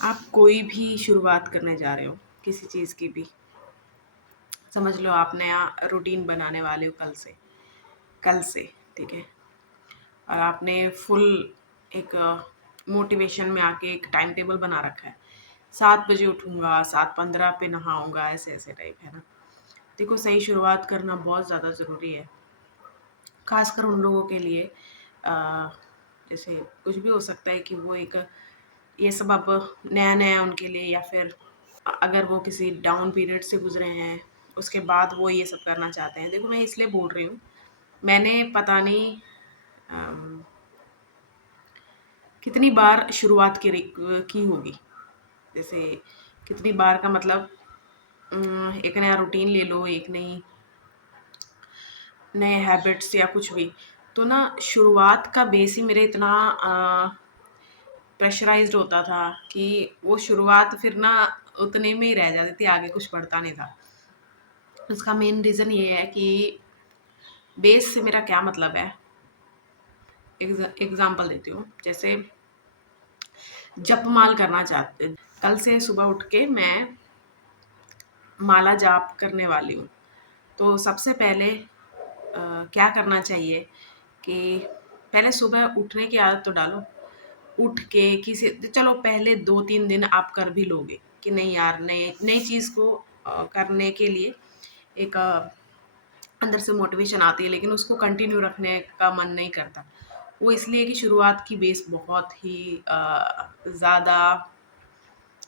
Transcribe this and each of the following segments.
आप कोई भी शुरुआत करने जा रहे हो, किसी चीज़ की भी, समझ लो आप नया रूटीन बनाने वाले हो कल से, ठीक है? और आपने फुल एक मोटिवेशन में आके एक टाइम टेबल बना रखा है। 7 बजे उठूँगा, 7:15 पे नहाऊँगा, ऐसे-ऐसे टाइप, है ना? देखो, सही शुरुआत करना बहुत ज़्यादा ज़रूरी है, ख़ासकर उन लोगों के लिए अ, जैसे कुछ भी हो सकता है कि वो एक ये सब अब नया-नया उनके लिए, या फिर अगर वो किसी डाउन पीरियड से गुज़रे हैं, उसके बाद वो ये सब करना चाहते हैं। देखो, मैं इसलिए बोल रही हूँ, मैंने पता नहीं अम, कितनी बार शुरुआत की होगी। जैसे कितनी बार का मतलब, एक नया रूटीन ले लो, एक नई नए हैबिट्स या कुछ भी। तो ना शुरुआत का बेस ही मेरे इतना प्रेशराइज़्ड होता था कि वो शुरुआत फिर ना उतने में ही रह जाती थी, आगे कुछ बढ़ता नहीं था। उसका मेन रीज़न ये है कि बेस से मेरा क्या मतलब है, एग्ज़ाम्पल देती हूँ। जैसे जपमाल करना चाहते, कल से सुबह उठ के मैं माला जाप करने वाली हूँ। तो सबसे पहले क्या करना चाहिए कि पहले सुबह उठने की आदत तो डालो। उठ के किसी, चलो पहले 2-3 दिन आप कर भी लोगे कि नहीं यार, नए नई चीज़ को करने के लिए एक अंदर से मोटिवेशन आती है, लेकिन उसको कंटिन्यू रखने का मन नहीं करता। वो इसलिए कि शुरुआत की बेस बहुत ही ज़्यादा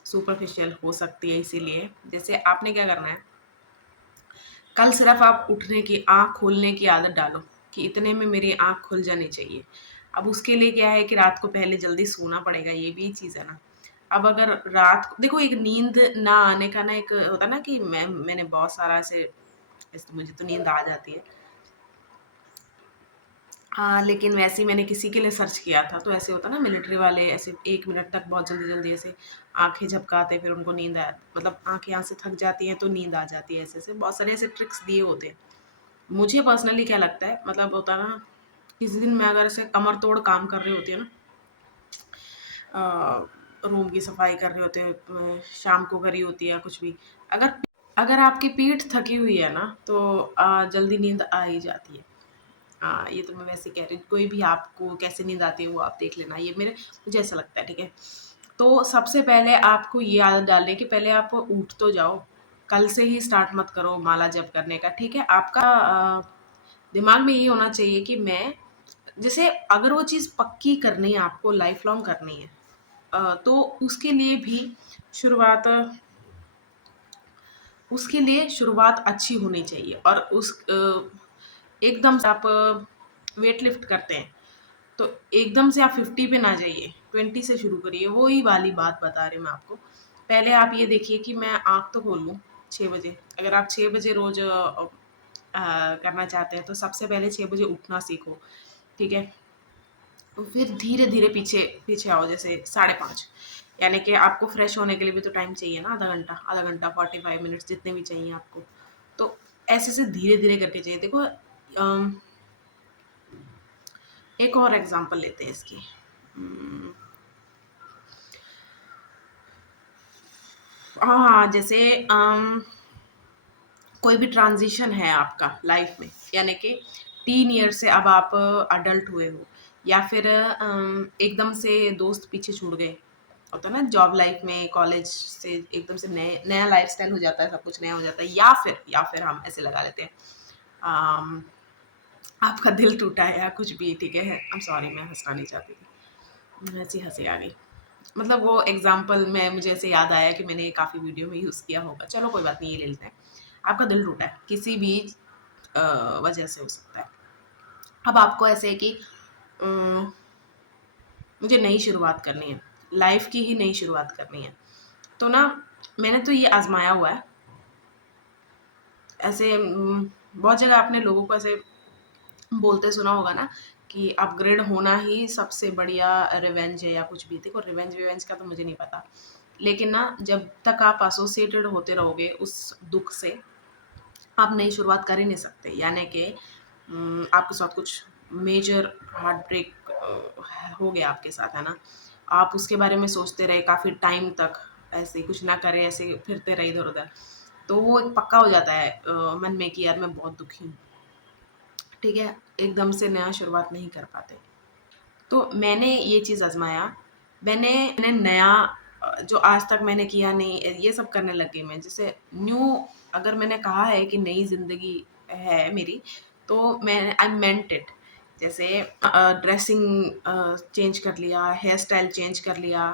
सुपरफिशियल हो सकती है, इसीलिए जैसे आपने क्या करना है, कल सिर्फ आप उठने की, आँख खोलने की आदत डालो कि इतने में मेरी आँख खुल जानी चाहिए। अब उसके लिए क्या है कि रात को पहले जल्दी सोना पड़ेगा, ये भी चीज़ है ना। अब अगर रात को देखो, एक नींद ना आने का ना एक होता है ना कि मैंने बहुत सारा ऐसे मुझे तो नींद आ जाती है। हाँ, लेकिन वैसे ही मैंने किसी के लिए सर्च किया था, तो ऐसे होता है ना, मिलिट्री वाले ऐसे 1 मिनट तक बहुत जल्दी-जल्दी ऐसे आँखें झपकाते, फिर उनको नींद आ, मतलब आँखें यहाँ से थक जाती हैं तो नींद आ जाती है, ऐसे-ऐसे बहुत सारे ऐसे ट्रिक्स दिए होते हैं। मुझे पर्सनली क्या लगता है, मतलब होता है ना, किसी दिन मैं अगर ऐसे कमर तोड़ काम कर रही होती हूँ ना, रूम की सफाई कर रहे होते हैं, शाम को करी होती है या कुछ भी, अगर अगर आपकी पीठ थकी हुई है ना, तो जल्दी नींद आ ही जाती है। हाँ, ये तो मैं वैसे ही कह रही हूँ, कोई भी आपको कैसे नींद आती है वो आप देख लेना, ये मुझे ऐसा लगता है, ठीक है? तो सबसे पहले आपको ये आदत डालनी है कि पहले आप उठ तो जाओ, कल से ही स्टार्ट मत करो माला जप करने का, ठीक है? आपका दिमाग में ये होना चाहिए कि मैं, जैसे अगर वो चीज़ पक्की करनी है, आपको लाइफ लॉन्ग करनी है, तो शुरुआत उसके लिए शुरुआत अच्छी होनी चाहिए, और एकदम से आप वेट लिफ्ट करते हैं, तो एकदम से आप 50 पे ना जाइए, 20 से शुरू करिए, वही वाली बात बता रही हूँ मैं आपको। पहले आप ये देखिए कि मैं आँख तो खोल लूँ 6 बजे, अगर आप 6 बजे रोज़ करना चाहते हैं, तो सबसे पहले 6 बजे उठना सीखो, ठीक है? तो फिर धीरे-धीरे पीछे पीछे आओ, जैसे 5:30, यानी कि आपको फ्रेश होने के लिए भी तो टाइम चाहिए ना, आधा घंटा 45 मिनट्स जितने भी चाहिए आपको। तो ऐसे से धीरे-धीरे करके चाहिए। देखो, एक और एग्ज़ाम्पल लेते हैं इसकी। उम, हाँ, जैसे कोई भी ट्रांज़िशन है आपका लाइफ़ में, यानी कि टीन ईयर से अब आप अडल्ट हुए हो, या फिर एकदम से दोस्त पीछे छूट गए। होता है ना जॉब लाइफ़ में, कॉलेज से एकदम से नया लाइफ़स्टाइल हो जाता है, सब कुछ नया हो जाता है, या फिर हम ऐसे लगा लेते हैं, अम, आपका दिल टूटा है या कुछ भी, ठीक है? आई एम सॉरी, मैं हँसना नहीं चाहती थी। ऐसी हँसी आ गई। मतलब वो एग्ज़ाम्पल में मुझे ऐसे याद आया कि मैंने काफ़ी वीडियो में यूज़ किया होगा। चलो कोई बात नहीं, ये ले लेते हैं। आपका दिल टूटा है, किसी भी वजह से हो सकता है। अब आपको ऐसे है कि उम, मुझे नई शुरुआत करनी है, लाइफ़ की ही नई शुरुआत करनी है। तो ना मैंने तो ये आज़माया हुआ है। ऐसे बहुत जगह आपने लोगों को ऐसे बोलते सुना होगा ना कि अपग्रेड होना ही सबसे बढ़िया रिवेंज है या कुछ भी। देखो, रिवेंज-विवेंज का तो मुझे नहीं पता। लेकिन ना जब तक आप एसोसिएटेड होते रहोगे उस दुःख से, आप नई शुरुआत कर ही नहीं सकते। यानी कि आपके साथ कुछ मेजर हार्ट ब्रेक हो गया आपके साथ, है ना? आप उसके बारे में सोचते रहे काफ़ी टाइम तक, ऐसे ही कुछ ना करें, ऐसे ही फिरते रहे इधर-उधर, तो वो एक पक्का हो जाता है मन में कि यार मैं बहुत दुखी हूँ, ठीक है? एकदम से नया शुरुआत नहीं कर पाते। तो मैंने ये चीज़ आज़माया। मैंने नया जो आज तक मैंने किया नहीं, ये सब करने लग गई मैं। जैसे न्यू, अगर मैंने कहा है कि नई ज़िंदगी है मेरी, तो मैं आई मेंट इट। जैसे ड्रेसिंग चेंज कर लिया, हेयर स्टाइल चेंज कर लिया।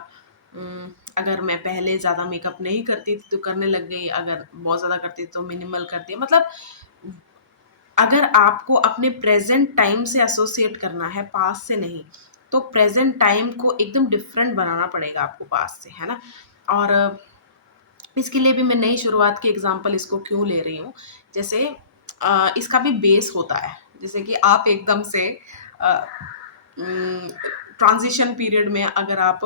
अगर मैं पहले ज़्यादा मेकअप नहीं करती थी तो करने लग गई, अगर बहुत ज़्यादा करती थी तो मिनिमल कर दिया। मतलब अगर आपको अपने प्रेज़ेंट टाइम से एसोसिएट करना है, पास्ट से नहीं, तो प्रेज़ेंट टाइम को एकदम डिफरेंट बनाना पड़ेगा आपको पास्ट से, है ना? और इसके लिए भी मैं नई शुरुआत की एग्ज़ाम्पल इसको क्यों ले रही हूँ, जैसे इसका भी बेस होता है। जैसे कि आप एकदम से अ, ट्रांज़िशन पीरियड में अगर आप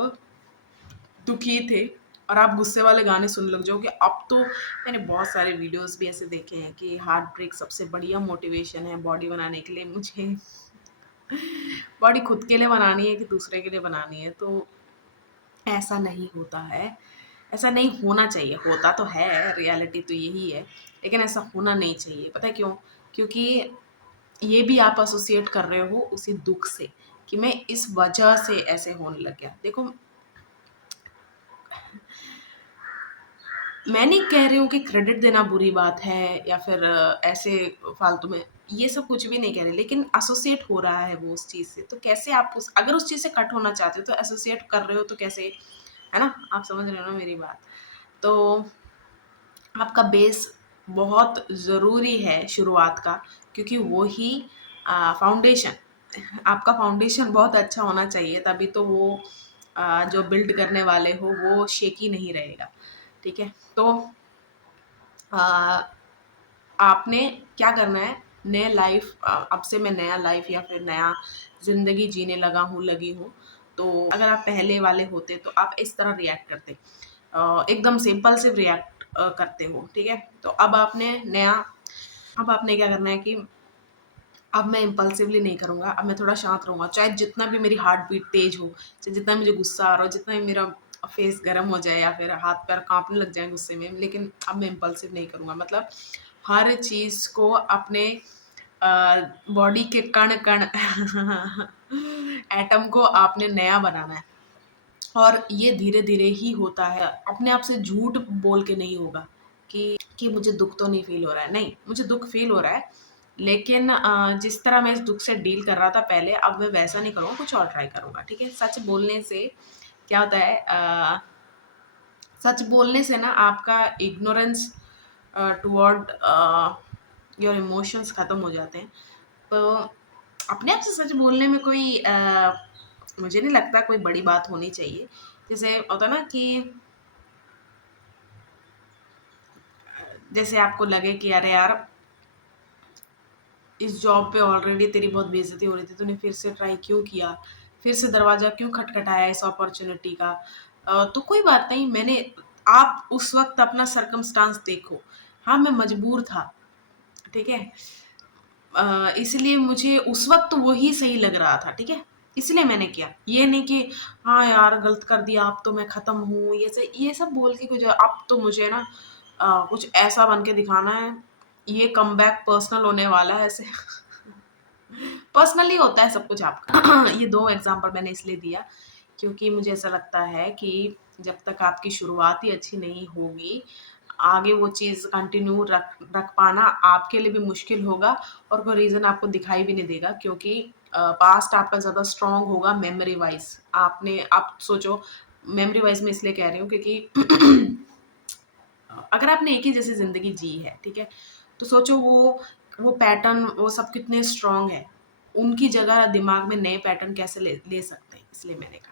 दुखी थे और आप गुस्से वाले गाने सुनने लग जाओगे, अब तो मैंने बहुत सारे वीडियोज़ भी ऐसे देखे हैं कि हार्ट ब्रेक सबसे बढ़िया मोटिवेशन है बॉडी बनाने के लिए। मुझे बॉडी खुद के लिए बनानी है कि दूसरे के लिए बनानी है, तो ऐसा नहीं होता है, ऐसा नहीं होना चाहिए। होता तो है, रियलिटी तो यही है, लेकिन ऐसा होना नहीं चाहिए। पता है क्यों? क्योंकि ये भी आप एसोसिएट कर रहे हो उसी दुःख से कि मैं इस वजह से ऐसे होने लग गया। देखो, मैं नहीं कह रही हूँ कि क्रेडिट देना बुरी बात है या फिर ऐसे फालतू में, ये सब कुछ भी नहीं कह रही, लेकिन एसोसिएट हो रहा है वो उस चीज़ से, तो कैसे आप उस, अगर उस चीज़ से कट होना चाहते हो तो एसोसिएट कर रहे हो तो कैसे, है ना? आप समझ रहे हो ना मेरी बात? तो आपका बेस बहुत ज़रूरी है शुरुआत का, क्योंकि वो ही फाउंडेशन, आपका फाउंडेशन बहुत अच्छा होना चाहिए, तभी तो वो जो बिल्ड करने वाले हो वो शेकी नहीं रहेगा, ठीक है? तो अ, आपने क्या करना है, नए लाइफ, अब से मैं नया लाइफ या फिर नया ज़िंदगी जीने लगा हूँ, लगी हूँ, तो अगर आप पहले वाले होते तो आप इस तरह रिएक्ट करते, एकदम से इम्पल्सिव रिएक्ट करते हो, ठीक है? तो अब आपने क्या करना है कि अब मैं इम्पल्सिवली नहीं करूँगा, अब मैं थोड़ा शांत रहूँगा, चाहे जितना भी मेरी हार्ट बीट तेज़ हो, चाहे जितना मुझे गुस्सा आ रहा हो, जितना भी मेरा फेस गरम हो जाए या फिर हाथ-पैर काँपने लग जाएँ गुस्से में, लेकिन अब मैं इम्पल्सिव नहीं करूँगा। मतलब हर चीज़ को अपने बॉडी के कण-कण एटम को आपने नया बनाना है। और ये धीरे-धीरे ही होता है, अपने आप से झूठ बोल के नहीं होगा कि मुझे दुःख तो नहीं फ़ील हो रहा है, नहीं, मुझे दुःख फ़ील हो रहा है, लेकिन जिस तरह मैं इस दुःख से डील कर रहा था पहले, अब मैं वैसा नहीं करूँगा, कुछ और ट्राई करूँगा, ठीक है? क्या होता है सच बोलने से ना आपका इग्नोरेंस टुवर्ड योर इमोशंस खत्म हो जाते हैं। तो अपने आप से सच बोलने में कोई मुझे नहीं लगता कोई बड़ी बात होनी चाहिए। जैसे होता है ना कि जैसे आपको लगे कि अरे यार, इस जॉब पे ऑलरेडी तेरी बहुत बेइज्जती हो रही थी, तूने फिर से ट्राई क्यों किया? फिर से दरवाज़ा क्यों खटखटाया इस अपॉर्च्युनिटी का? तो कोई बात नहीं, आप उस वक़्त अपना सर्कमस्टांस देखो। हाँ, मैं मजबूर था, ठीक है? इसलिए मुझे उस वक़्त वही सही लग रहा था, ठीक है? इसलिए मैंने किया। ये नहीं कि हाँ यार, गलत कर दिया, अब तो मैं ख़त्म हूँ, ये सब बोल के कुछ, अब तो मुझे ना कुछ ऐसा बन के दिखाना है, ये कमबैक पर्सनल होने वाला है ऐसे। पर्सनली होता है सब कुछ आपका। ये 2 एग्ज़ाम्पल मैंने इसलिए दिया क्योंकि मुझे ऐसा लगता है कि जब तक आपकी शुरुआत ही अच्छी नहीं होगी, आगे वो चीज़ कंटिन्यू रख रख पाना आपके लिए भी मुश्किल होगा और कोई रीज़न आपको दिखाई भी नहीं देगा, क्योंकि पास्ट आपका ज़्यादा स्ट्रॉन्ग होगा मेमोरी वाइज़। आप सोचो, मेमोरी वाइज़ मैं इसलिए कह रही हूँ क्योंकि अगर आपने एक ही जैसी ज़िंदगी जी है, ठीक है? तो सोचो वो पैटर्न वो सब कितने स्ट्रॉन्ग है। उनकी जगह दिमाग में नए पैटर्न कैसे ले ले सकते हैं, इसलिए मैंने कहा।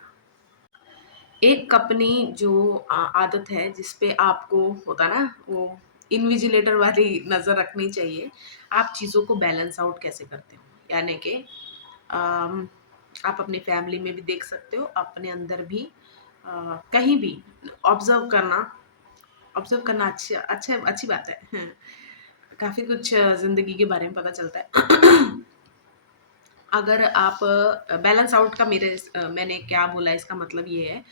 एक अपनी जो आदत है जिस पे आपको होता है ना वो इन्विजिलेटर वाली नज़र रखनी चाहिए, आप चीज़ों को बैलेंस आउट कैसे करते हो? यानी कि अम, आप अपनी फैमिली में भी देख सकते हो, अपने अंदर भी कहीं भी ऑब्ज़र्व करना, अच्छी बात है। हाँ, काफ़ी कुछ ज़िंदगी के बारे में पता चलता है। अगर आप बैलेंस आउट का मैंने क्या बोला, इसका मतलब ये है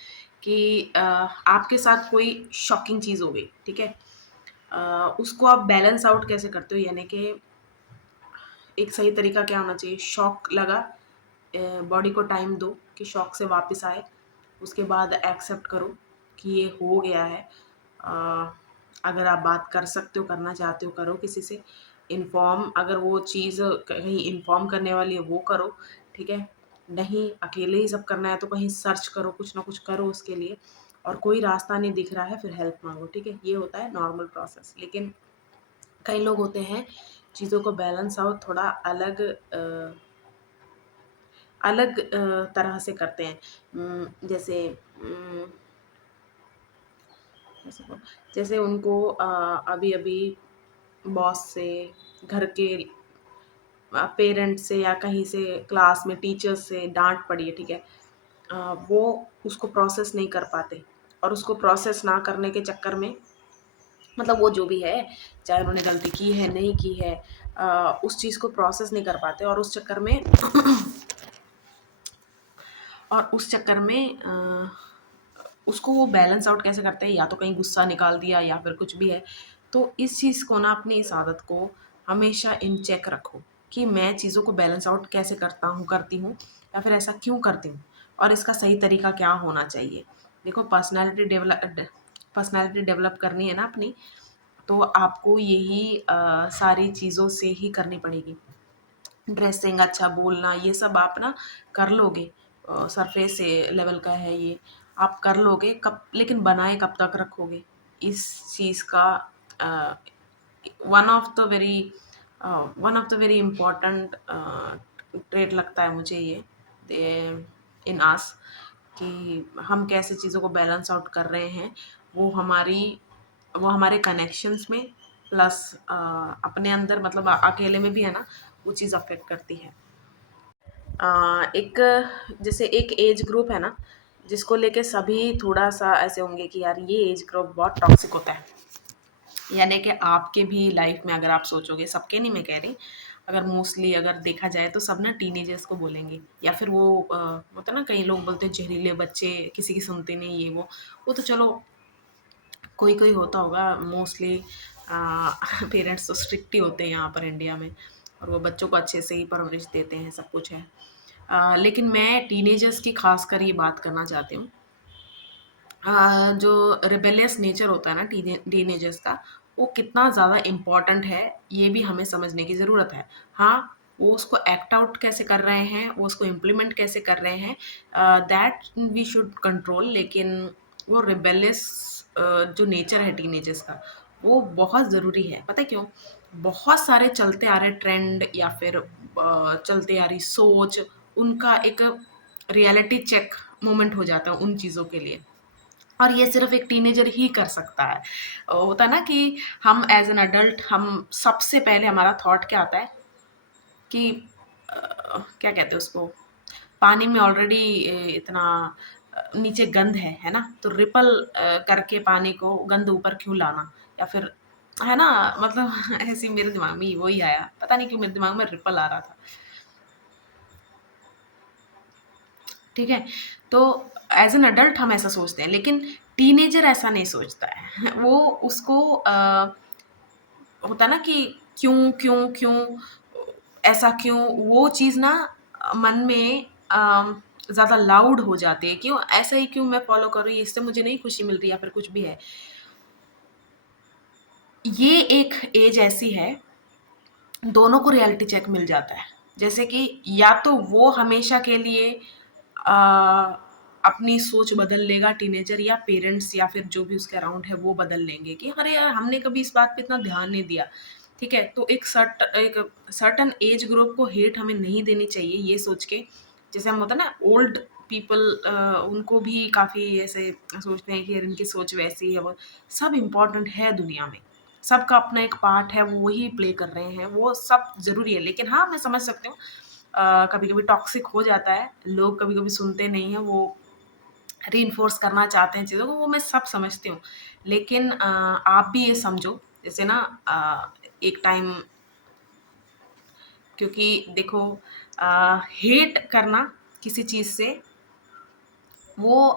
कि आपके साथ कोई शॉकिंग चीज़ हो गई, ठीक है? उसको आप बैलेंस आउट कैसे करते हो, यानी कि एक सही तरीका क्या होना चाहिए, शॉक लगा, बॉडी को टाइम दो कि शॉक से वापस आए, उसके बाद एक्सेप्ट करो कि ये हो गया है। अ, अगर आप बात कर सकते हो, करना चाहते हो, करो किसी से इन्फॉर्म, अगर वो चीज़ कहीं इन्फॉर्म करने वाली है वो करो, ठीक है? नहीं अकेले ही सब करना है तो कहीं सर्च करो, कुछ ना कुछ करो उसके लिए, और कोई रास्ता नहीं दिख रहा है फिर हेल्प मांगो, ठीक है? ये होता है नॉर्मल प्रोसेस। लेकिन कई लोग होते हैं चीज़ों को बैलेंस आउट थोड़ा तरह से करते हैं। जैसे कैसे बोलूं? जैसे उनको अभी अभी बॉस से, घर के पेरेंट्स से, या कहीं से क्लास में टीचर्स से डांट पड़ी है, ठीक है? वो उसको प्रोसेस नहीं कर पाते, और उसको प्रोसेस ना करने के चक्कर में, मतलब वो जो भी है, चाहे उन्होंने गलती की है नहीं की है, उस चीज़ को प्रोसेस नहीं कर पाते, और उस चक्कर में उसको वो बैलेंस आउट कैसे करते हैं, या तो कहीं गुस्सा निकाल दिया या फिर कुछ भी है। तो इस चीज़ को ना, अपनी इस आदत को हमेशा इन चेक रखो कि मैं चीज़ों को बैलेंस आउट कैसे करती हूँ, या फिर ऐसा क्यों करती हूँ, और इसका सही तरीका क्या होना चाहिए। देखो, पर्सनैलिटी डेवलप करनी है ना अपनी, तो आपको यही सारी चीज़ों से ही करनी पड़ेगी। ड्रेसिंग, अच्छा बोलना, ये सब आप ना कर लोगे, सरफेस से लेवल का है ये, आप कर लोगे, कब लेकिन बनाए कब तक रखोगे, इस चीज़ का one of the very one of the very important trade लगता है मुझे ये, इन आस, कि हम कैसे चीज़ों को बैलेंस आउट कर रहे हैं। वो हमारे कनेक्शंस में, प्लस अपने अंदर, मतलब अकेले में भी है ना, वो चीज़ अफेक्ट करती है। एक, जैसे एक एज ग्रुप है ना, जिसको लेके सभी थोड़ा सा ऐसे होंगे कि यार ये एज ग्रुप बहुत टॉक्सिक होता है, यानी कि आपके भी लाइफ में अगर आप सोचोगे, सबके नहीं मैं कह रही, अगर मोस्टली अगर देखा जाए तो सब ना टीनेजर्स को बोलेंगे, या फिर वो होता है ना, कई लोग बोलते हैं जहरीले बच्चे, किसी की सुनते नहीं, ये वो तो चलो कोई कोई होता होगा, मोस्टली पेरेंट्स तो स्ट्रिक्ट ही होते हैं यहाँ पर इंडिया में, और वो बच्चों को अच्छे से ही परवरिश देते हैं, सब कुछ है। लेकिन मैं टीनेजर्स की खासकर ये बात करना चाहती हूँ। जो रिबेलियस नेचर होता है ना टीनेजर्स का, वो कितना ज़्यादा इम्पॉर्टेंट है, ये भी हमें समझने की ज़रूरत है। हाँ, वो उसको एक्ट आउट कैसे कर रहे हैं, वो उसको इम्प्लीमेंट कैसे कर रहे हैं, दैट वी शुड कंट्रोल। लेकिन वो रिबेलियस जो नेचर है टीनेजर्स का, वो बहुत ज़रूरी है। पता है क्यों? बहुत सारे चलते आ रहे ट्रेंड, या फिर चलते आ रही सोच, उनका एक रियलिटी चेक मोमेंट हो जाता है उन चीज़ों के लिए, और ये सिर्फ एक टीनेजर ही कर सकता है। होता है ना कि हम एज एन अडल्ट, हम सबसे पहले हमारा थॉट क्या आता है कि क्या कहते हैं उसको, पानी में ऑलरेडी इतना नीचे गंद है ना, तो रिपल करके पानी को गंद ऊपर क्यों लाना, या फिर, है ना, मतलब ऐसे मेरे दिमाग में वही आया, पता नहीं क्यों मेरे दिमाग में रिपल आ रहा था, ठीक है? तो एज एन अडल्ट हम ऐसा सोचते हैं, लेकिन टीनेजर ऐसा नहीं सोचता है। वो उसको होता है ना कि क्यों क्यों क्यों ऐसा क्यों, वो चीज़ ना मन में ज़्यादा लाउड हो जाती है, क्यों ऐसा ही, क्यों मैं फॉलो करूँ, इससे मुझे नहीं खुशी मिल रही, या फिर कुछ भी है। ये एक एज ऐसी है, दोनों को रियलिटी चेक मिल जाता है। जैसे कि या तो वो हमेशा के लिए अ, अपनी सोच बदल लेगा टीनेजर, या पेरेंट्स या फिर जो भी उसके अराउंड है वो बदल लेंगे कि अरे यार, हमने कभी इस बात पे इतना ध्यान नहीं दिया, ठीक है? तो एक सर्टन एज ग्रुप को हेट हमें नहीं देनी चाहिए, ये सोच के, जैसे हम होता है ना ओल्ड पीपल, उनको भी काफ़ी ऐसे सोचते हैं कि यार इनकी सोच वैसी है, वो सब इम्पोर्टेंट है दुनिया में, सबका अपना एक पार्ट है, वो वही प्ले कर रहे हैं, वो सब ज़रूरी है। लेकिन हाँ, मैं समझ सकती हूँ, कभी-कभी टॉक्सिक हो जाता है, लोग कभी-कभी सुनते नहीं हैं, वो रीइन्फोर्स करना चाहते हैं चीज़ों को, वो मैं सब समझती हूँ। लेकिन आप भी ये समझो, जैसे ना एक टाइम, क्योंकि देखो, हेट करना किसी चीज़ से वो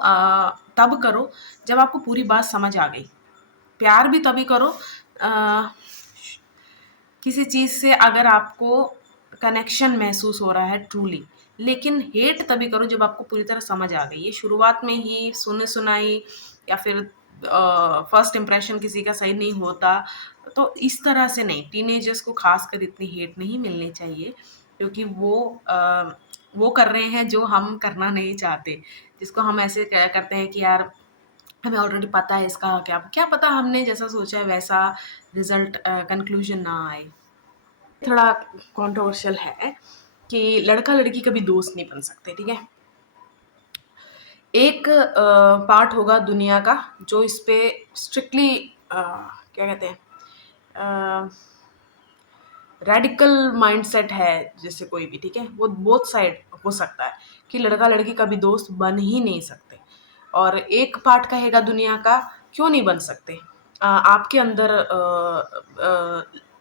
तब करो जब आपको पूरी बात समझ आ गई। प्यार भी तभी करो किसी चीज़ से अगर आपको कनेक्शन महसूस हो रहा है ट्रूली। लेकिन हेट तभी करो जब आपको पूरी तरह समझ आ गई। ये शुरुआत में ही सुनी-सुनाई या फिर फर्स्ट इंप्रेशन किसी का सही नहीं होता, तो इस तरह से नहीं। टीनेजर्स को ख़ासकर इतनी हेट नहीं मिलनी चाहिए क्योंकि वो कर रहे हैं जो हम करना नहीं चाहते। जिसको हम ऐसे करते हैं कि यार हमें ऑलरेडी पता है इसका क्या क्या पता हमने जैसा सोचा है वैसा रिजल्ट कंक्लूजन ना आए। थोड़ा कंट्रोवर्शियल है कि लड़का लड़की कभी दोस्त नहीं बन सकते, ठीक है। एक पार्ट होगा दुनिया का जो इस पे स्ट्रिक्टली क्या कहते हैं रेडिकल माइंडसेट है, जैसे कोई भी, ठीक है, वो बोथ साइड हो सकता है कि लड़का लड़की कभी दोस्त बन ही नहीं सकते। और एक पार्ट कहेगा दुनिया का क्यों नहीं बन सकते। आपके अंदर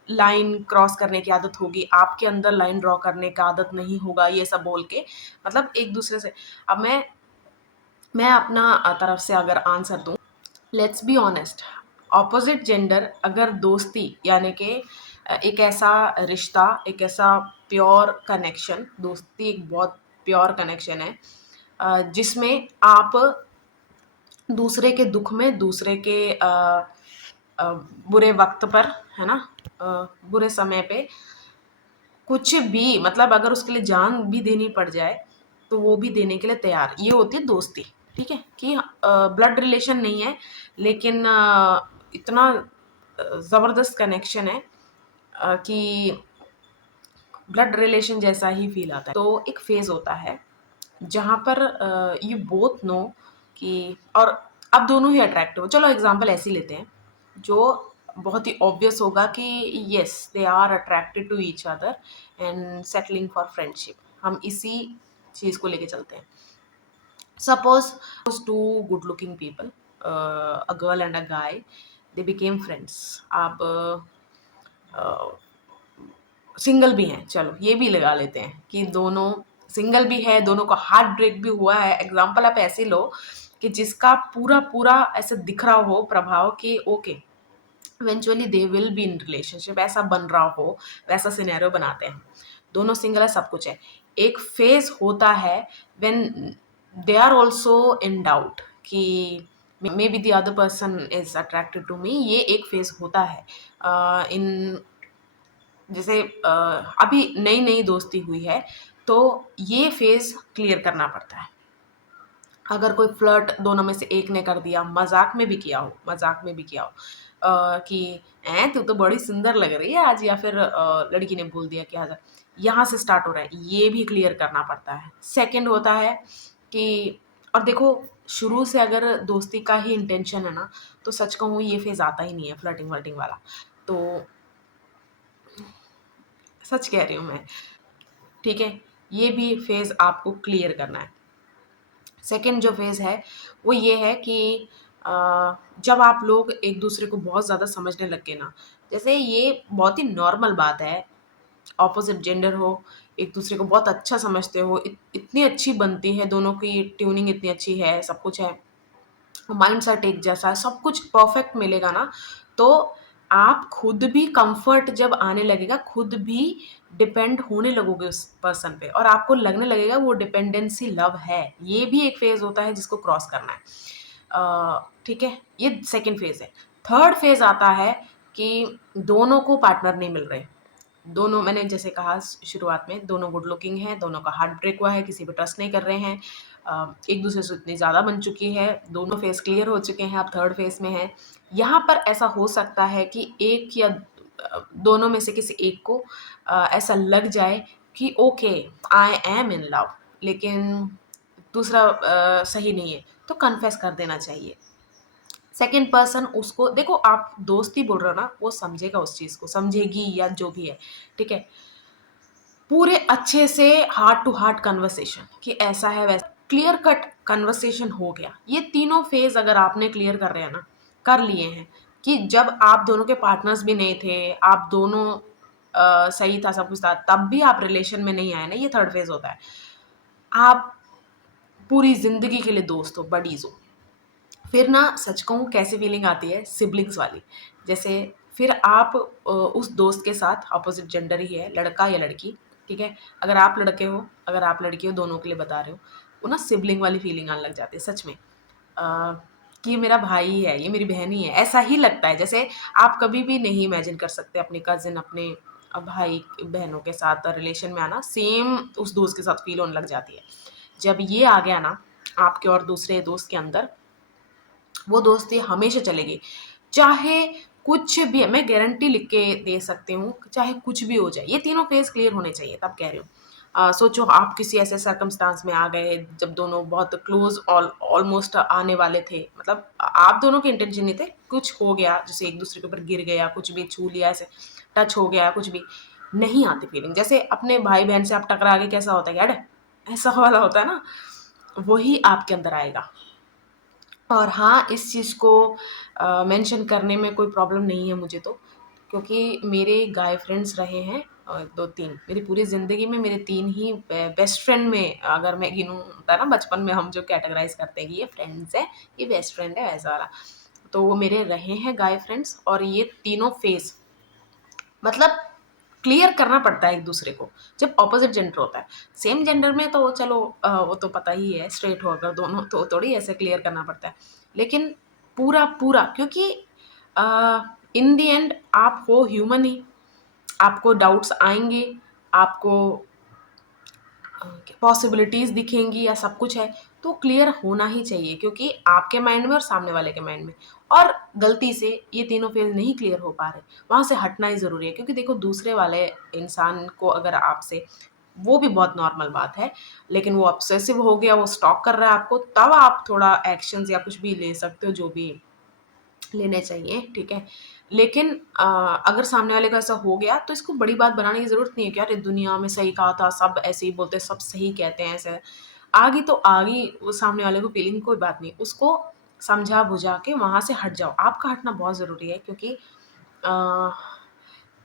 लाइन क्रॉस करने की आदत होगी, आपके अंदर लाइन ड्रॉ करने का आदत नहीं होगा, ये सब बोल के मतलब एक दूसरे से। अब मैं अपना तरफ से अगर आंसर दूं, let's be honest, opposite gender अगर दोस्ती यानी कि एक ऐसा रिश्ता, एक ऐसा प्योर कनेक्शन, दोस्ती एक बहुत प्योर कनेक्शन है जिसमें आप दूसरे के दुख में, दूसरे के बुरे वक्त पर, है ना, बुरे समय पे कुछ भी, मतलब अगर उसके लिए जान भी देनी पड़ जाए तो वो भी देने के लिए तैयार, ये होती है दोस्ती। ठीक है कि ब्लड रिलेशन नहीं है लेकिन इतना ज़बरदस्त कनेक्शन है कि ब्लड रिलेशन जैसा ही फील आता है। तो एक फेज़ होता है जहाँ पर यू बोथ नो कि, और अब दोनों ही अट्रैक्टिव हो। चलो एग्जांपल ऐसे ही लेते हैं जो बहुत ही ऑब्वियस होगा कि yes they are attracted to each other and settling for friendship. हम इसी चीज़ को लेके चलते हैं। Suppose two good looking people, a girl and a guy, they became friends. आप सिंगल भी हैं, चलो ये भी लगा लेते हैं कि दोनों सिंगल भी है, दोनों का हार्ट ब्रेक भी हुआ है। एग्जाम्पल आप ऐसे लो कि जिसका पूरा पूरा ऐसे दिख रहा हो प्रभाव कि okay eventually they will be in relationship, ऐसा बन रहा हो, वैसा सिनेरियो बनाते हैं। दोनों सिंगल है, सब कुछ है। एक फेज होता है when they are also in doubt कि may be the other person is attracted to me. ये एक फेज होता है इन, जैसे अभी नई नई दोस्ती हुई है तो ये फेज क्लियर करना पड़ता है। अगर कोई फ्लर्ट दोनों में से एक ने कर दिया, मजाक में भी किया हो, मजाक में भी किया हो कि तू तो बड़ी सुंदर लग रही है आज, या फिर लड़की ने बोल दिया कि आज, यहाँ से स्टार्ट हो रहा है, ये भी क्लियर करना पड़ता है। सेकंड होता है कि, और देखो शुरू से अगर दोस्ती का ही इंटेंशन है ना, तो सच कहूँ ये फेज आता ही नहीं है फ्लर्टिंग वर्टिंग वाला। तो सच कह रही हूँ मैं, ठीक है, ये भी फेज़ आपको क्लियर करना है। सेकंड जो फेज़ है वो ये है कि अ, जब आप लोग एक दूसरे को बहुत ज़्यादा समझने लग गए ना, जैसे ये बहुत ही नॉर्मल बात है, ऑपोजिट जेंडर हो, एक दूसरे को बहुत अच्छा समझते हो, इतनी अच्छी बनती है, दोनों की ट्यूनिंग इतनी अच्छी है, सब कुछ है, माइंड सेट एक जैसा है, सब कुछ परफेक्ट मिलेगा ना, तो आप खुद भी कंफर्ट जब आने लगेगा, खुद भी डिपेंड होने लगोगे उस पर्सन पे और आपको लगने लगेगा वो डिपेंडेंसी लव है। ये भी एक फेज़ होता है जिसको क्रॉस करना है। ठीक है? ये सेकंड फेज़ है। थर्ड फेज़ आता है कि दोनों को पार्टनर नहीं मिल रहे। दोनों, मैंने जैसे कहा शुरुआत में, दोनों गुड लुकिंग हैं, दोनों का हार्ट ब्रेक हुआ है, किसी पे ट्रस्ट नहीं कर रहे हैं, एक दूसरे से इतनी ज़्यादा बन चुकी है, दोनों फेस क्लियर हो चुके हैं, अब थर्ड फेस में हैं। यहाँ पर ऐसा हो सकता है कि एक या दोनों में से किसी एक को ऐसा लग जाए कि okay I am in love, लेकिन दूसरा सही नहीं है, तो कन्फेस कर देना चाहिए। सेकंड पर्सन उसको, देखो आप दोस्ती बोल रहे हो ना, वो समझेगा उस चीज़ को, समझेगी या जो भी है, ठीक है? पूरे अच्छे से हार्ट टू हार्ट कन्वर्सेशन कि ऐसा है वैसा, क्लियर कट कन्वर्सेशन हो गया। ये तीनों फेज़ अगर आपने क्लियर कर रहे हैं ना, कर लिए हैं कि जब आप दोनों के पार्टनर्स भी नहीं थे, आप दोनों सही था, सब कुछ था, तब भी आप रिलेशन में नहीं आए ना, ये थर्ड फेज़ होता है। आप पूरी ज़िंदगी के लिए दोस्त हो, बडीज़ हो। फिर ना सच कहूँ कैसी फीलिंग आती है, सिबलिंग्स वाली। जैसे फिर आप उस दोस्त के साथ अपोज़िट जेंडर ही है, लड़का या लड़की, ठीक है? अगर आप लड़के हो, अगर आप लड़की हो, दोनों के लिए बता रही हूँ, वो ना सिबलिंग वाली फीलिंग आने लग जाती है सच में। कि ये मेरा भाई है, ये मेरी बहन ही है, ऐसा ही लगता है। जैसे आप कभी भी नहीं इमेजिन कर सकते अपने कज़िन, अपने भाई-बहनों के साथ रिलेशन में आना, सेम उस दोस्त के साथ फ़ील होने लग जाती है। जब ये आ गया ना आपके और दूसरे दोस्त के अंदर, वो दोस्ती हमेशा चलेगी। चाहे कुछ भी, मैं गारंटी लिख के दे सकती हूँ, चाहे कुछ भी हो जाए, ये तीनों फ़ेज़ क्लियर होने चाहिए, तब कह रही हूँ। सोचो आप किसी ऐसे सर्कमस्टेंस में आ गए जब दोनों बहुत क्लोज़ ऑलमोस्ट आने वाले थे। मतलब आप दोनों के इंटेंशन नहीं थे, कुछ हो गया, जैसे एक-दूसरे के ऊपर गिर गया, कुछ भी छू लिया ऐसे, टच हो गया, कुछ भी, नहीं आती फीलिंग। जैसे अपने भाई-बहन से आप टकरा के कैसा होता है कि अरे! ऐसा वाला होता है ना, वही आपके अंदर आएगा। और हाँ, इस चीज़ को मेंशन करने में कोई प्रॉब्लम नहीं है मुझे तो, क्योंकि मेरे गाय फ्रेंड्स रहे हैं 2-3, मेरी पूरी ज़िंदगी में मेरे 3 ही बेस्ट फ्रेंड में अगर मैं गिनूँ, होता है ना बचपन में हम जो कैटेगराइज़ करते हैं कि ये फ्रेंड्स है, ये बेस्ट फ्रेंड है, वैसा वाला। तो वो मेरे रहे हैं गाय फ्रेंड्स, और ये तीनों फेस मतलब क्लियर करना पड़ता है एक-दूसरे को, जब अपोज़िट जेंडर होता है। सेम जेंडर में तो चलो वो तो पता ही है, स्ट्रेट हो अगर दोनों तो थोड़ी ऐसे क्लियर करना पड़ता है। लेकिन पूरा-पूरा, क्योंकि इन द एंड आप हो ह्यूमन ही, आपको डाउट्स आएँगे, आपको पॉसिबिलिटीज़ दिखेंगी या सब कुछ है, तो क्लियर होना ही चाहिए, क्योंकि आपके माइंड में और सामने वाले के माइंड में। और गलती से ये तीनों फ़ेज़ नहीं क्लियर हो पा रहे, वहाँ से हटना ही ज़रूरी है, क्योंकि देखो दूसरे वाले इंसान को अगर आपसे, वो भी बहुत नॉर्मल बात है, लेकिन वो ऑब्सेसिव हो गया, वो स्टॉक कर रहा है आपको, तब आप थोड़ा एक्शंस या कुछ भी ले सकते हो, जो भी लेने चाहिए, ठीक है? लेकिन अगर सामने वाले को ऐसा हो गया, तो इसको बड़ी बात बनाने की ज़रूरत नहीं है कि अरे! दुनिया में सही कहा था, सब ऐसे ही बोलते हैं, सब सही कहते हैं, ऐसे। आ गई तो आ गई, वो सामने वाले को फीलिंग, कोई बात नहीं, उसको समझा-बुझा के वहाँ से हट जाओ। आपका हटना बहुत ज़रूरी है, क्योंकि अ,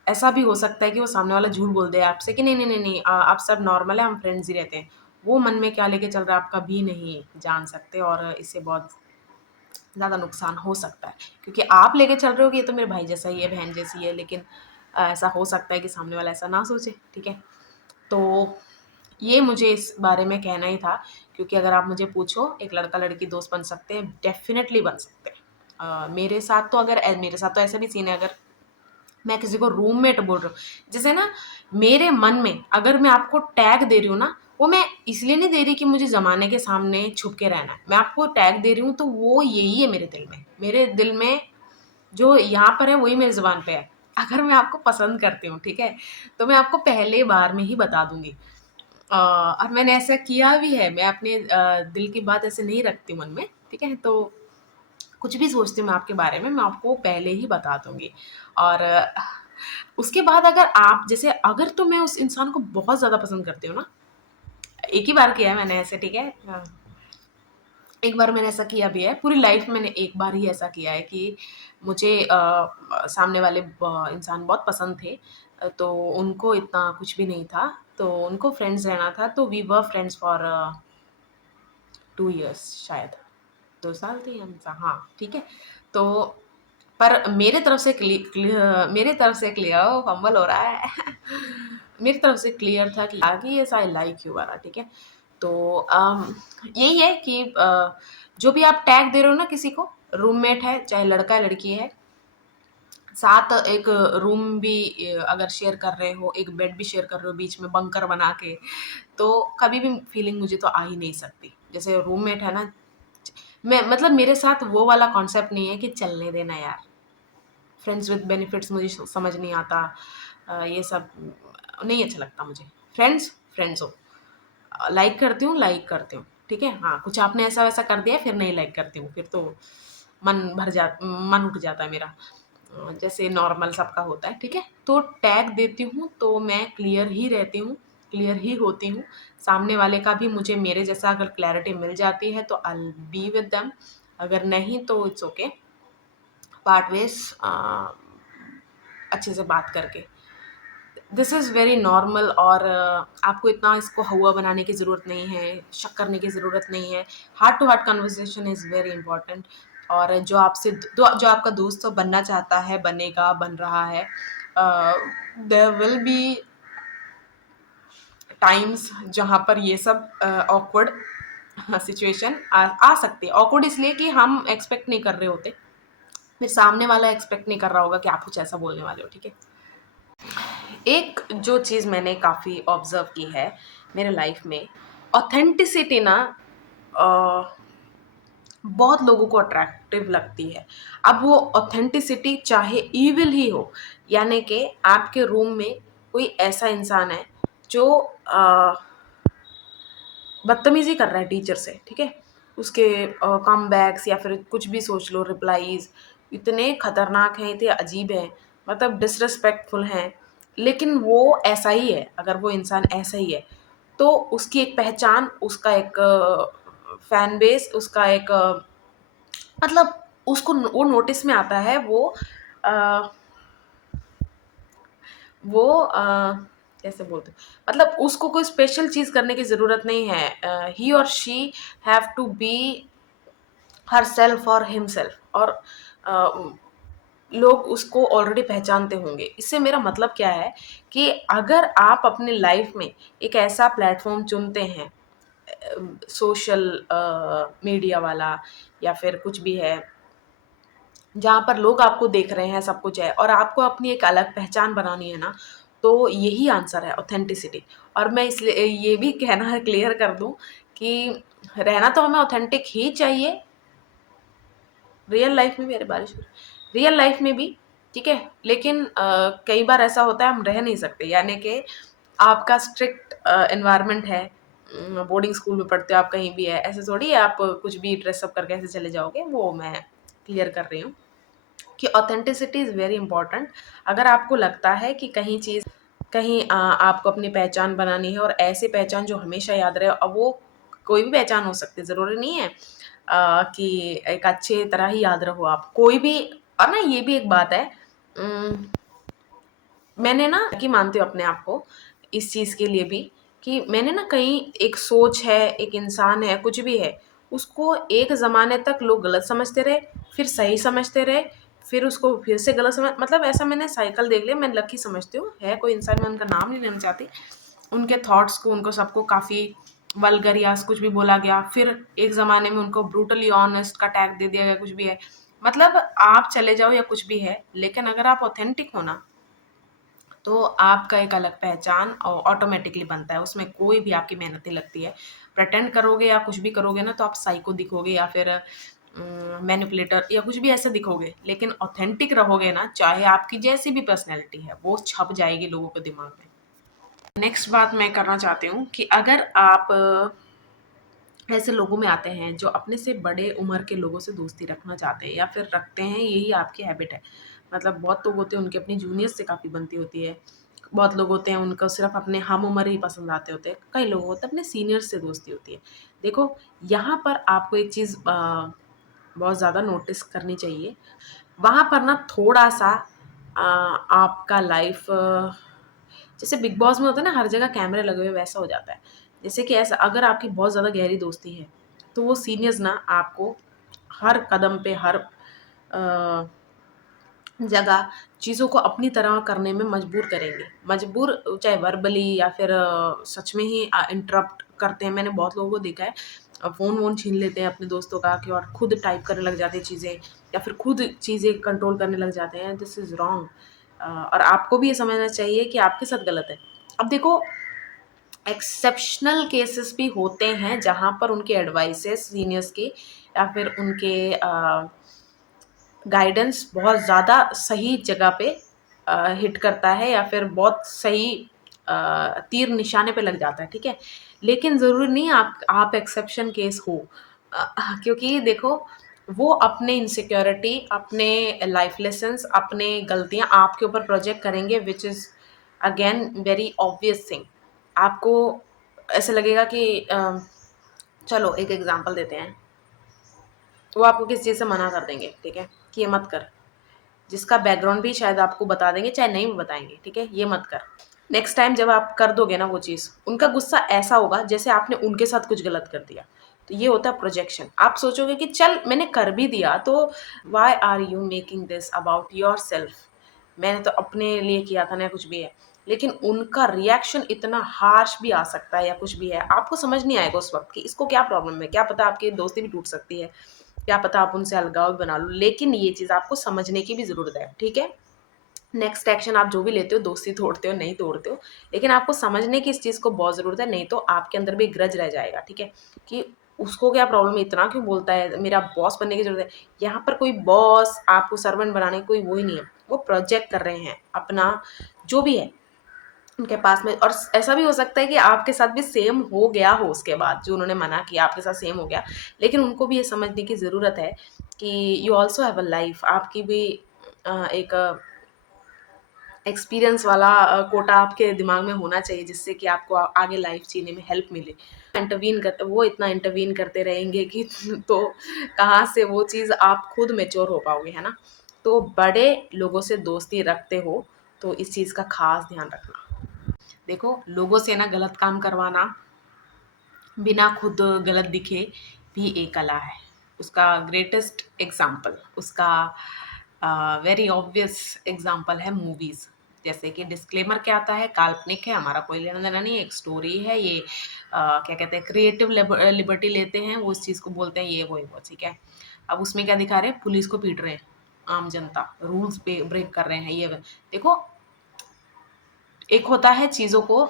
ऐसा भी हो सकता है कि वो सामने वाला झूठ बोल दे आपसे कि नहीं, नहीं, नहीं, नहीं, आप सब नॉर्मल है, हम फ्रेंड्स ही रहते हैं। वो मन में क्या लेके चल रहा है आप कभी नहीं जान सकते, और इससे बहुत ज़्यादा नुकसान हो सकता है। क्योंकि आप लेके चल रहे हो कि ये तो मेरे भाई जैसा ही है, बहन जैसी है, लेकिन ऐसा हो सकता है कि सामने वाला ऐसा ना सोचे, ठीक है? तो ये मुझे इस बारे में कहना ही था, क्योंकि अगर आप मुझे पूछो एक लड़का-लड़की दोस्त बन सकते हैं, डेफ़िनेटली बन सकते हैं। मेरे साथ तो ऐसा भी सीन है, अगर मैं किसी को रूममेट बोल रही हूँ। जैसे ना मेरे मन में अगर मैं आपको टैग दे रही हूँ ना, वो मैं इसलिए नहीं दे रही कि मुझे ज़माने के सामने छुप के रहना है। मैं आपको टैग दे रही हूँ तो वो यही है मेरे दिल में। मेरे दिल में जो यहाँ पर है वही मेरी ज़ुबान पे है। अगर मैं आपको पसंद करती हूँ, ठीक है? तो मैं आपको पहले बार में ही बता दूँगी। और मैंने ऐसा किया भी है। मैं अपने दिल की बात ऐसे नहीं रखती मन में, ठीक है? तो कुछ भी सोचती हूँ मैं आपके बारे में, मैं आपको पहले ही बता दूँगी। और उसके बाद अगर आप जैसे, अगर तो मैं उस इंसान को बहुत ज़्यादा पसंद करती हूँ ना, एक ही बार किया है मैंने ऐसे, ठीक है? एक बार मैंने ऐसा किया भी है, पूरी लाइफ़ में मैंने एक बार ही ऐसा किया है कि मुझे सामने वाले इंसान बहुत पसंद थे। तो उनको इतना कुछ भी नहीं था, तो उनको फ्रेंड्स रहना था, तो we were friends for 2 years शायद। 2 साल थे हम हाँ, ठीक है? तो पर मेरे तरफ से क्लियर, ओह! फंबल हो रहा है। मेरी तरफ से क्लियर था कि येस आई लाइक यू वाला, ठीक है? तो यही है कि जो भी आप टैग दे रहे हो ना किसी को, रूममेट है, चाहे लड़का है, लड़की है, साथ एक रूम भी अगर शेयर कर रहे हो, एक बेड भी शेयर कर रहे हो बीच में बंकर बना के, तो कभी भी फीलिंग मुझे तो आ ही नहीं सकती। जैसे रूममेट है ना, मैं मतलब मेरे साथ वो वाला कॉन्सेप्ट नहीं है कि चलने देना यार, फ्रेंड्स विद बेनिफिट्स मुझे समझ नहीं आता। ये सब नहीं अच्छा लगता मुझे। फ्रेंड्स, फ्रेंड्स हो। लाइक करती हूँ, ठीक है? हाँ, कुछ आपने ऐसा-वैसा कर दिया फिर नहीं लाइक करती हूँ, फिर तो मन उठ जाता है मेरा। जैसे नॉर्मल सबका होता है, ठीक है? तो टैग देती हूँ तो मैं क्लियर ही रहती हूँ, क्लियर ही होती हूँ। सामने वाले का भी मुझे मेरे जैसा अगर क्लैरिटी मिल जाती है तो I will be with them, अगर नहीं तो इट्स ओके, पार्ट वेज़ अच्छे से बात करके। दिस इज़ वेरी नॉर्मल, और आपको इतना इसको हवा बनाने की ज़रूरत नहीं है, शक करने की ज़रूरत नहीं है। Heart to heart conversation is very important. और जो आपका दोस्त बनना चाहता है, बनेगा, बन रहा है, देयर विल बी टाइम्स जहाँ पर ये सब ऑकवर्ड सिचुएशन आ सकती है। ऑकवर्ड इसलिए कि हम एक्सपेक्ट नहीं कर रहे होते, फिर सामने वाला एक्सपेक्ट नहीं कर रहा होगा कि आप कुछ ऐसा बोलने वाले हो, ठीक है? एक जो चीज़ मैंने काफ़ी ऑब्ज़र्व की है मेरे लाइफ में, ऑथेंटिसिटी ना अ, बहुत लोगों को अट्रैक्टिव लगती है। अब वो ऑथेंटिसिटी चाहे ईविल ही हो, यानी कि आपके रूम में कोई ऐसा इंसान है जो बदतमीज़ी कर रहा है टीचर से, ठीक है? उसके कमबैक्स या फिर कुछ भी सोच लो, रिप्लाईज़ इतने खतरनाक हैं, इतने अजीब हैं, मतलब डिसरिस्पेक्टफुल हैं, लेकिन वो ऐसा ही है, अगर वो इंसान ऐसा ही है, तो उसकी एक पहचान, उसका एक फैन बेस, उसका एक मतलब उसको वो नोटिस में आता है, अ, कैसे बोलते हैं, मतलब उसको कोई स्पेशल चीज़ करने की ज़रूरत नहीं है। ही और she have to be herself और हिमसेल्फ, और अ, लोग उसको ऑलरेडी पहचानते होंगे। इससे मेरा मतलब क्या है कि अगर आप अपने लाइफ में एक ऐसा प्लेटफ़ॉर्म चुनते हैं, सोशल मीडिया वाला या फिर कुछ भी है, जहाँ पर लोग आपको देख रहे हैं, सब कुछ है, और आपको अपनी एक अलग पहचान बनानी है ना, तो यही आंसर है, ऑथेंटिसिटी। और मैं इसलिए ये भी कहना क्लियर कर दूँ कि रहना तो हमें ऑथेंटिक ही चाहिए, रियल लाइफ में भी, अरे बारिश हो रही है, रियल लाइफ में भी, ठीक है? लेकिन कई बार ऐसा होता है हम रह नहीं सकते, यानी कि आपका स्ट्रिक्ट एनवायरनमेंट है, बोर्डिंग स्कूल में पढ़ते हो आप, कहीं भी है, ऐसे थोड़ी है आप कुछ भी ड्रेसअप करके ऐसे चले जाओगे, वो मैं क्लियर कर रही हूँ कि ऑथेंटिसिटी इज़ वेरी इंपॉर्टेंट। अगर आपको लगता है कि कहीं आपको अपनी पहचान बनानी है, और ऐसी पहचान जो हमेशा याद रहे, अब वो कोई भी पहचान हो सकती है, ज़रूरी नहीं है कि एक अच्छे तरह ही याद रहो आप कोई भी। और ना ये भी एक बात है, उम, मैंने ना कि मानती हूँ अपने आप को इस चीज़ के लिए भी, कि मैंने ना कहीं एक सोच है, एक इंसान है, कुछ भी है, उसको एक ज़माने तक लोग गलत समझते रहे, फिर सही समझते रहे, फिर उसको फिर से गलत समझ, मतलब ऐसा मैंने साइकिल देख लिया। मैं लकी समझती हूँ, है कोई इंसान, मैं उनका नाम नहीं लेना चाहती, उनके थॉट्स को, उनको सबको काफ़ी वल्गर या कुछ भी बोला गया, फिर एक ज़माने में उनको ब्रूटली ऑनेस्ट का टैग दे दिया गया, कुछ भी है। मतलब आप चले जाओ या कुछ भी है, लेकिन अगर आप ऑथेंटिक हो ना, तो आपका एक अलग पहचान ऑटोमेटिकली बनता है, उसमें कोई भी आपकी मेहनत नहीं लगती है। प्रिटेंड करोगे या कुछ भी करोगे ना, तो आप साइको दिखोगे या फिर मैनिपुलेटर या कुछ भी ऐसे दिखोगे, लेकिन ऑथेंटिक रहोगे ना, चाहे आपकी जैसी भी पर्सनैलिटी है, वो छप जाएगी लोगों के दिमाग में। नेक्स्ट बात मैं करना चाहती हूँ कि अगर आप ऐसे लोगों में आते हैं जो अपने से बड़े उम्र के लोगों से दोस्ती रखना चाहते हैं या फिर रखते हैं, यही आपकी हैबिट है। मतलब बहुत लोग होते हैं उनकी अपनी जूनियर्स से काफ़ी बनती होती है। बहुत लोग होते हैं उनको सिर्फ़ अपने हम उम्र ही पसंद आते होते हैं। कई लोग होते हैं अपने सीनियर्स से दोस्ती होती है। देखो, यहाँ पर आपको एक चीज़ बहुत ज़्यादा नोटिस करनी चाहिए। वहाँ पर ना थोड़ा-सा आपका लाइफ़, जैसे बिग बॉस में होता है ना, हर जगह कैमरे लगे हुए, वैसा हो जाता है। जैसे कि ऐसा अगर आपकी बहुत ज़्यादा गहरी दोस्ती है, तो वो सीनियर्स ना आपको हर कदम पे, हर अ, जगह चीज़ों को अपनी तरह करने में मजबूर करेंगे। मजबूर, चाहे वर्बली या फिर सच में ही इंटरप्ट करते हैं। मैंने बहुत लोगों को देखा है, फ़ोन-वोन छीन लेते हैं अपने दोस्तों का, कि और खुद टाइप करने लग जाते हैं चीज़ें, या फिर खुद चीज़ें कंट्रोल करने लग जाते हैं। This is wrong. और आपको भी ये समझना चाहिए कि आपके साथ गलत है। अब देखो, एक्सेप्शनल केसेस भी होते हैं जहाँ पर उनके एडवाइसेस सीनियर्स के या फिर उनके गाइडेंस बहुत ज़्यादा सही जगह पे हिट करता है, या फिर बहुत सही तीर निशाने पे लग जाता है, ठीक है? लेकिन ज़रूरी नहीं आप एक्सेप्शन केस हो। क्योंकि देखो, वो अपने इनसिक्योरिटी, अपने लाइफ लेसन्स, अपने गलतियाँ आपके ऊपर प्रोजेक्ट करेंगे, which is again very obvious thing. आपको ऐसा लगेगा कि चलो एक एग्ज़ाम्पल देते हैं। वो आपको किसी चीज़ से मना कर देंगे, ठीक है? कि ये मत कर। जिसका बैकग्राउंड भी शायद आपको बता देंगे, चाहे नहीं भी बताएँगे, ठीक है? ये मत कर। नेक्स्ट टाइम जब आप कर दोगे ना वो चीज़, उनका गुस्सा ऐसा होगा जैसे आपने उनके साथ कुछ गलत कर दिया। तो ये होता है प्रोजेक्शन। आप सोचोगे कि चल मैंने कर भी दिया तो why are you making this about yourself? मैंने तो अपने लिए किया था ना कुछ भी है। लेकिन उनका रिएक्शन इतना हार्श भी आ सकता है या कुछ भी है, आपको समझ नहीं आएगा उस वक़्त कि इसको क्या प्रॉब्लम है, क्या पता आपकी दोस्ती भी टूट सकती है, क्या पता आप उनसे अलगाव बना लो। लेकिन ये चीज़ आपको समझने की भी ज़रूरत है, ठीक है? नेक्स्ट एक्शन आप जो भी लेते हो, दोस्ती तोड़ते हो, नहीं तोड़ते हो, लेकिन आपको समझने की इस चीज़ को बहुत ज़रूरत है, नहीं तो आपके अंदर भी ग्रज रह जाएगा, ठीक है? कि उसको क्या प्रॉब्लम है, इतना क्यों बोलता है, मेरा बॉस बनने की ज़रूरत है। यहाँ पर कोई बॉस, आपको सर्वेंट बनाने की कोई वो ही नहीं है। वो प्रोजेक्ट कर रहे हैं अपना जो भी है उनके पास में, और ऐसा भी हो सकता है कि आपके साथ भी सेम हो गया हो उसके बाद, जो उन्होंने मना किया आपके साथ सेम हो गया। लेकिन उनको भी ये समझने की ज़रूरत है कि you also have a life, आपकी भी एक एक्सपीरियंस वाला कोटा आपके दिमाग में होना चाहिए, जिससे कि आपको आगे लाइफ जीने में हेल्प मिले। इंटरवीन कर वो इतना इंटरवीन करते रहेंगे कि तो कहाँ से वो चीज़ आप खुद मैच्योर हो पाओगे, है ना? तो बड़े लोगों से दोस्ती रखते हो तो इस चीज़ का खास ध्यान रखना। देखो, लोगों से ना गलत काम करवाना बिना खुद गलत दिखे भी एक कला है। उसका ग्रेटेस्ट एग्ज़ाम्पल, उसका वेरी ऑब्वियस एग्ज़ाम्पल है मूवीज़। जैसे कि डिस्क्लेमर क्या आता है, काल्पनिक है, हमारा कोई लेना-देना नहीं है, एक स्टोरी है ये, क्या कहते हैं, क्रिएटिव लिबर्टी लेते हैं, वो इस चीज़ को बोलते हैं ये वो, ठीक है। अब उसमें क्या दिखा रहे हैं, पुलिस को पीट रहे हैं, आम जनता, रूल्स पे ब्रेक कर रहे हैं, ये वो। देखो, एक होता है चीज़ों को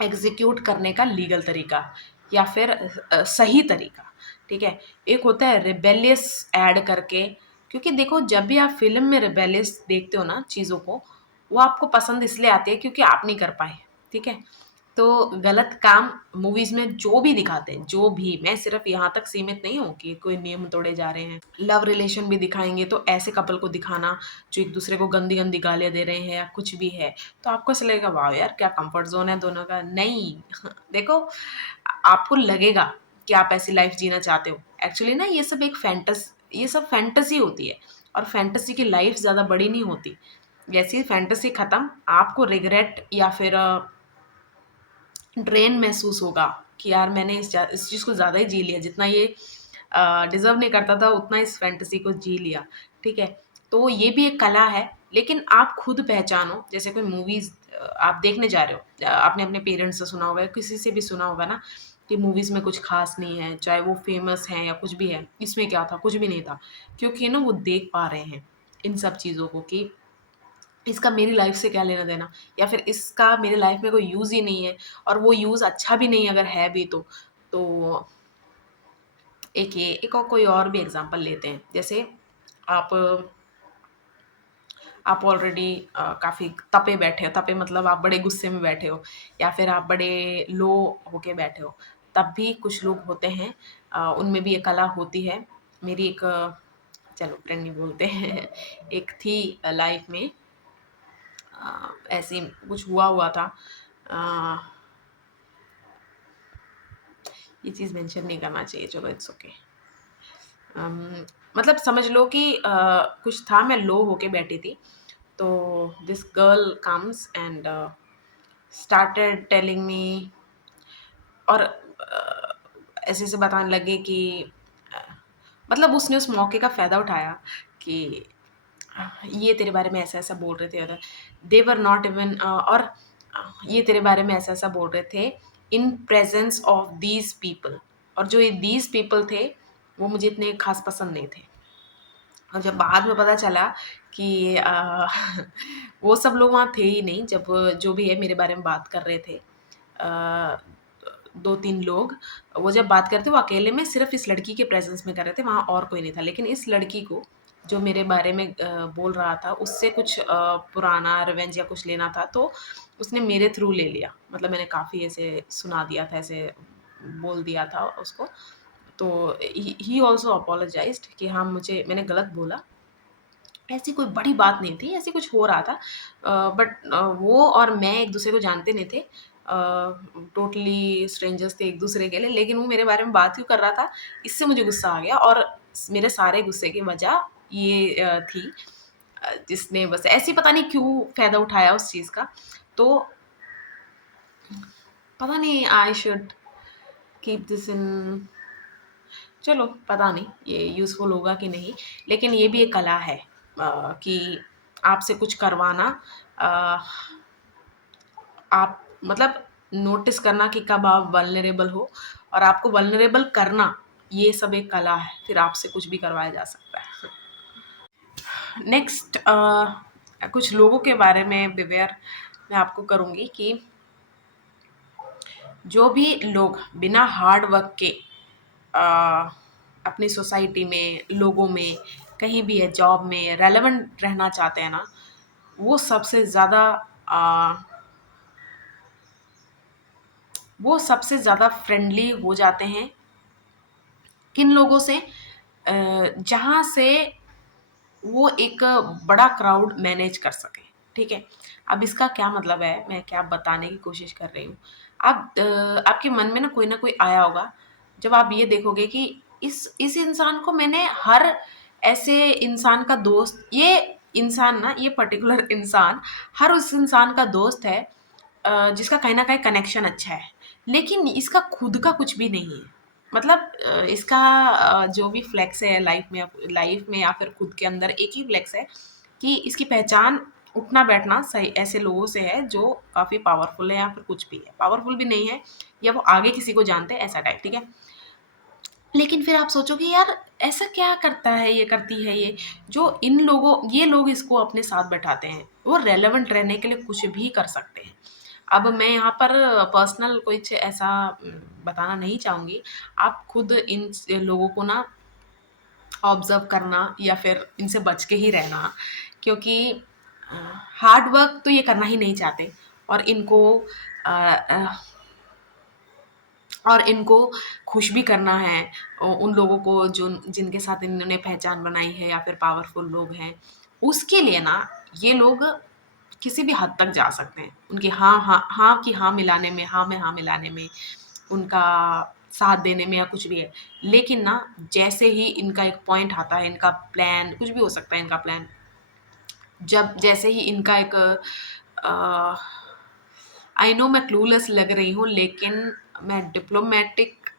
एग्जीक्यूट करने का लीगल तरीका या फिर सही तरीका, ठीक है? एक होता है रिबेलियस ऐड करके, क्योंकि देखो जब भी आप फ़िल्म में रिबेलियस देखते हो ना चीज़ों को, वो आपको पसंद इसलिए आती है क्योंकि आप नहीं कर पाए, ठीक है? तो गलत काम मूवीज़ में जो भी दिखाते हैं, जो भी, मैं सिर्फ़ यहाँ तक सीमित नहीं हूँ कि कोई नियम तोड़े जा रहे हैं। लव रिलेशन भी दिखाएँगे तो ऐसे कपल को दिखाना जो एक-दूसरे को गंदी-गंदी गालियाँ दे रहे हैं या कुछ भी है, तो आपको ऐसा लगेगा वाओ यार! क्या कम्फर्ट ज़ोन है दोनों का। नहीं, देखो, आपको लगेगा कि आप ऐसी लाइफ़ जीना चाहते हो। एक्चुअली ना ये सब फैंटेसी होती है, और फैंटेसी की लाइफ़ ज़्यादा बड़ी नहीं होती। जैसे ही फैंटेसी खत्म, आपको रिग्रेट या फिर ड्रेन महसूस होगा कि यार मैंने इस चीज़ को ज़्यादा ही जी लिया, जितना ये डिज़र्व नहीं करता था उतना इस फैंटेसी को जी लिया, ठीक है? तो ये भी एक कला है, लेकिन आप खुद पहचानो, जैसे कोई मूवीज़ आप देखने जा रहे हो, आपने अपने पेरेंट्स से सुना होगा या किसी से भी सुना होगा ना कि मूवीज़ में कुछ ख़ास नहीं है, चाहे वो फ़ेमस हैं या कुछ भी है, इसमें क्या था? कुछ भी नहीं था। क्योंकि ना वो देख पा रहे हैं इन सब चीज़ों को कि इसका मेरी लाइफ से क्या लेना-देना, या फिर इसका मेरी लाइफ में कोई यूज़ ही नहीं है, और वो यूज़ अच्छा भी नहीं अगर है भी तो। तो एक और कोई और भी एग्ज़ाम्पल लेते हैं। जैसे आप आप ऑलरेडी काफ़ी तपे बैठे हो, तपे मतलब आप बड़े गुस्से में बैठे हो या फिर आप बड़े लो होके बैठे हो। तब भी कुछ लोग होते हैं, उनमें भी एक कला होती है। मेरी एक चलो फ्रेंड नहीं बोलते हैं, एक थी लाइफ में, ऐसे ही कुछ हुआ था। अ, ये चीज़ मेंशन नहीं करना चाहिए, चलो इट्स ओके। मतलब समझ लो कि कुछ था, मैं लो होके बैठी थी, तो this girl comes and started telling me, और ऐसे-ऐसे बताने लगे कि अ, मतलब उसने उस मौके का फ़ायदा उठाया कि ये तेरे बारे में ऐसा-ऐसा बोल रहे थे, और दे वर नॉट इवन और ये तेरे बारे में ऐसा-ऐसा बोल रहे थे इन प्रेज़ेंस ऑफ दीज़ पीपल, और जो ये दीज़ पीपल थे, वो मुझे इतने ख़ास पसंद नहीं थे। और जब बाद में पता चला कि वो सब लोग वहाँ थे ही नहीं, जब जो भी है मेरे बारे में बात कर रहे थे। 2-3 लोग, वो जब बात करते वो अकेले में सिर्फ़ इस लड़की के प्रेज़ेंस में कर रहे थे, वहाँ और कोई नहीं था। लेकिन इस लड़की को जो मेरे बारे में बोल रहा था, उससे कुछ पुराना रिवेंज या कुछ लेना था, तो उसने मेरे थ्रू ले लिया। मतलब मैंने काफ़ी ऐसे सुना दिया था, ऐसे बोल दिया था उसको। तो ही ऑल्सो अपोलोजाइज़्ड कि हाँ, मैंने गलत बोला। ऐसी कोई बड़ी बात नहीं थी, ऐसे कुछ हो रहा था। बट वो और मैं एक-दूसरे को जानते नहीं थे। टोटली स्ट्रेंजर्स थे एक-दूसरे के लिए, लेकिन वो मेरे बारे में बात क्यों कर रहा था, इससे मुझे गुस्सा आ गया, और मेरे सारे गुस्से की वजह ये थी। जिसने बस ऐसे ही पता नहीं क्यों फ़ायदा उठाया उस चीज़ का। तो पता नहीं, I should keep this in, चलो पता नहीं ये यूज़फुल होगा कि नहीं, लेकिन ये भी एक कला है कि आपसे कुछ करवाना, अ, आप मतलब नोटिस करना कि कब आप वल्नरेबल हो, और आपको वल्नरेबल करना, ये सब एक कला है, फिर आपसे कुछ भी करवाया जा सकता है। नेक्स्ट कुछ लोगों के बारे में बिवेयर मैं आपको करूँगी कि जो भी लोग बिना हार्ड वर्क के अ, अपनी सोसाइटी में, लोगों में, कहीं भी है, जॉब में रेलेवेंट रहना चाहते हैं ना, वो सबसे ज़्यादा अ, वो सबसे ज़्यादा फ्रेंडली हो जाते हैं किन लोगों से, जहाँ से वो एक बड़ा क्राउड मैनेज कर सकें, ठीक है? अब इसका क्या मतलब है, मैं क्या बताने की कोशिश कर रही हूँ। आपके मन में ना कोई आया होगा, जब आप ये देखोगे कि इस इंसान को मैंने हर ऐसे इंसान का दोस्त, ये इंसान ना, ये पर्टिकुलर इंसान हर उस इंसान का दोस्त है जिसका कहीं न कहीं कनेक्शन अच्छा है। लेकिन इसका खुद का कुछ भी नहीं है। मतलब इसका जो भी फ्लेक्स है लाइफ़ में या फिर खुद के अंदर एक ही फ्लेक्स है कि इसकी पहचान उठना-बैठना सही ऐसे लोगों से है जो काफ़ी पावरफुल है या फिर कुछ भी है। पावरफुल भी नहीं है, या वो आगे किसी को जानते हैं ऐसा टाइप, ठीक है? लेकिन फिर आप सोचोगे यार ऐसा क्या करता है, ये करती है ये, जो ये लोग इसको अपने साथ बैठाते हैं। वो रेलेवेंट रहने के लिए कुछ भी कर सकते हैं। अब मैं यहाँ पर पर्सनल कुछ ऐसा बताना नहीं चाहूँगी। आप खुद इन लोगों को ना ऑब्ज़र्व करना या फिर इनसे बच के ही रहना, क्योंकि हार्ड वर्क तो ये करना ही नहीं चाहते, और अ अ इनको खुश भी करना है उन लोगों को जो जिनके साथ इन्होंने पहचान बनाई है या फिर पावरफुल लोग हैं, उसके लिए ना ये लोग किसी भी हद तक जा सकते हैं। उनकी हाँ की हाँ मिलाने में, हाँ में हाँ मिलाने में, उनका साथ देने में या कुछ भी है। लेकिन ना जैसे ही इनका एक पॉइंट आता है, इनका प्लान कुछ भी हो सकता है, इनका प्लान जब जैसे ही इनका एक अ, आई नो मैं क्लूलेस लग रही हूँ, लेकिन मैं डिप्लोमैटिक